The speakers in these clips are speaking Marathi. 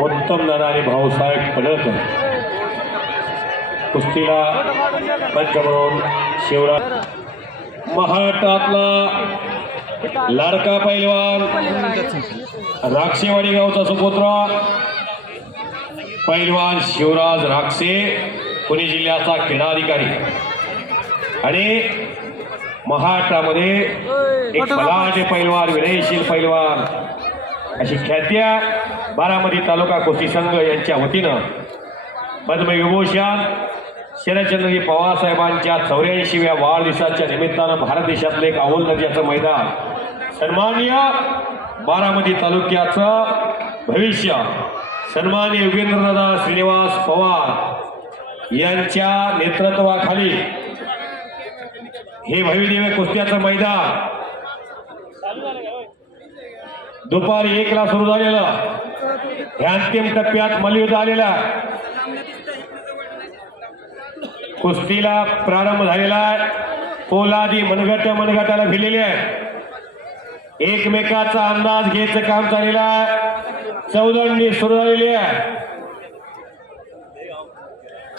उत्तम दादा आणि भाऊसाहेब पडळकर कुस्तीला पंच म्हणून शिवराज. महाराष्ट्रातला लाडका पैलवान राक्षेवाडी गावचा सुपुत्र. पैलवान शिवराज राक्षे पुणे जिल्ह्याचा क्रीडा अधिकारी आणि महाराष्ट्रामध्ये एक बलाढ्य पैलवान विनयशील पैलवान अशी ख्यात्या बारामती तालुका कुस्ती संघ यांच्या वतीनं पद्मविभूषण शरदचंद्रजी पवार साहेबांच्या चौऱ्याऐंशीव्या वाढदिवसाच्या निमित्तानं भारत देशातलं एक अमोल दर्जाचं मैदान. सन्माननीय बारामती तालुक्याचं भविष्य. सन्माननीय योगेंद्रदादा श्रीनिवास पवार यांच्या नेतृत्वाखाली हे भविदिव्य कुस्त्याचं मैदान. दुपारी एकला सुरू झालेलं. हे अंतिम टप्प्यात मल्लयुद्ध आलेला. कुस्तीला प्रारंभ झालेला. आहे पोलादी मनगट मनगटाला भिलेले आहे एकमेकाचा अंदाज घ्यायचं काम चाललेलं आहे. चौदंडी सुरू झालेली आहे.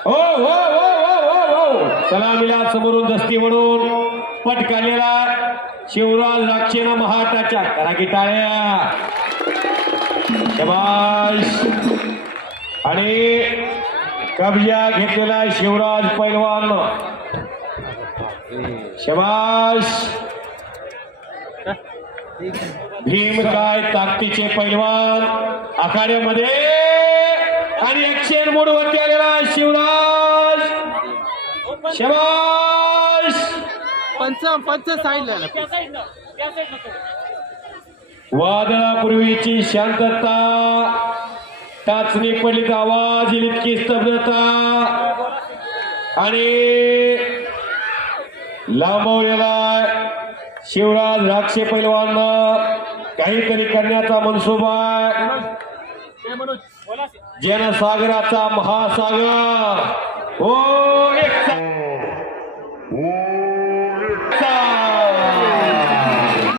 हो हो. सलामीला समोरून दस्ती म्हणून पटकालेला शिवराज राक्षेनं महाटाच्या करा की टाळ्या शबाश. आणि कब्जा घेतलेला शिवराज पैलवान. शबाश. भीम काय ताकदीचे पैलवान आखाड्यामध्ये. आणि एकशे मूड वरती आलेला शिवराज. शबाश पंच पंच साईडला वादळापूर्वीची शांतता टाचणी पडली आवाज इतकी स्तब्धता आणि लांबवलेला शिवराज राक्षे पैलवान काहीतरी करण्याचा मनसुबा आहे. जनसागराचा महासागर. Oh.